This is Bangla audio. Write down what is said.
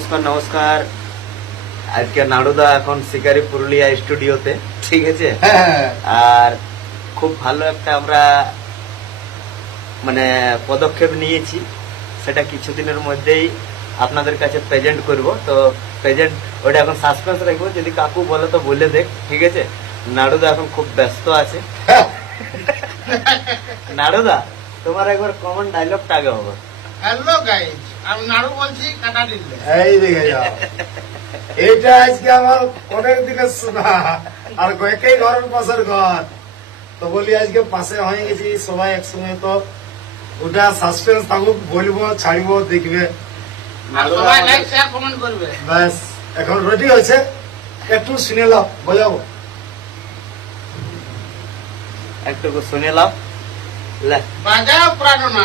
নমস্কার নমস্কার। আজকে নাড়ুদা এখন শিকারি পুরুলিয়া স্টুডিওতে ঠিক আছে? হ্যাঁ আর খুব ভালো একটা আমরা মানে পদক্ষেপ নিয়েছি। সেটা কিছুদিনের মধ্যেই আপনাদের কাছে প্রেজেন্ট করব। তো প্রেজেন্ট ওটা এখন সাসপেন্স রাখব। যদি কাকু বলে তো বলে দেখ ঠিক আছে? নাড়ুদা এখন খুব ব্যস্ত আছে। নাড়ুদা তোমার একবার কমন ডায়লগটা আগে হবে। হ্যালো গাইজ আমি নাড়ু বলছি কাটা দিল্লে এই দিকে যাও। এইটা আজকে আমার অনেক দিনের শোনা আর কয়েকই ঘরের পাশের ঘর। তো বলি আজকে পাশে হয়ে গেছি সবাই একসঙ্গে তো ওটা সাসপেন্স থাকুক বলব ছাড়িব দেখবে। আর সবাই লাইক শেয়ার কমেন্ট করবে। ব্যাস এখন রেডি হয়েছে। একটু শুনে লাও বোঝাবো একটু শুনে লাও বাজাও পুরানো না